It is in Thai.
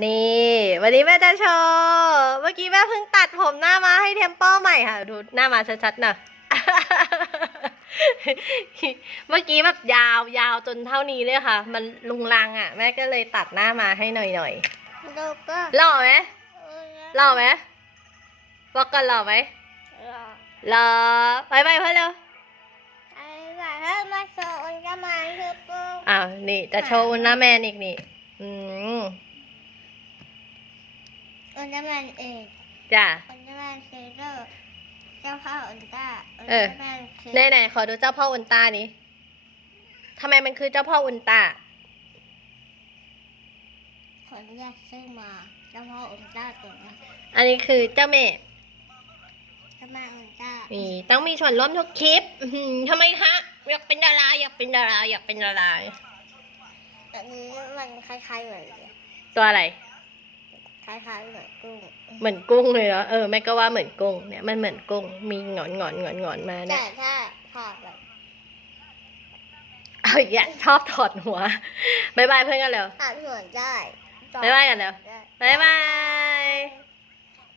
นี่วันนี้แม่จะโชว์เมื่อกี้แม่เพิ่งตัดผมหน้ามาให้เทมเปอร์ใหม่ค่ะ ดูหน้ามาชัดๆหน่อยเมื่อกี้แบบยาวยาวจนเท่านี้เลยค่ะ มันลุงลังอะ แม่ก็เลยตัดหน้ามาให้หน่อยดูก็ๆหล่อไหมหล่อไหมบอกกันหล่อไหมรอหล่อไปไปเพื่อนเร็วไอ้แบบถ้ามาโซนก็มาคือกูอ้าวนี่จะโชว์อุลตร้าแมนอีกนี่ อืม อุลตร้าแมนเอกจ้ะอุลตร้าแมนเซโร่เจ้าพ่ออุลตร้าอุลเออตร้าแมนเคไหนไหนๆขอดูเจ้าพ่ออุลตร้านี้ทำไมมันคือเจ้าพ่ออุลตร้าขออนุญาตซื้อมาเจ้าพ่ออุลตร้าตัวนี้อันนี้คือเจ้าแม่ เจ้าแม่อุลตร้านี่ต้องมีส่วนร่วมทุกคลิปอื้อหือทำไมฮะอยากเป็นดาราอยากเป็นดาราอยากเป็นดาราอันนี้มันคล้ายๆเหมือนตัวอะไร คล้ายๆเหมือนกุ้งเหมือนกุ้งเลยเหรอเออแม่ก็ว่าเหมือนกุ้งเนี่ยมันเหมือนกุ้งมีหงอนหงอนหงอนหงอนมาเนี่แต่ยถ้าถอดแบบเอาอีกแล้วชอบถอดหัวบายบายเพื่อนกันเร็วถอดหัวได้บ๊ายบายกันเร็วได้ บายบาย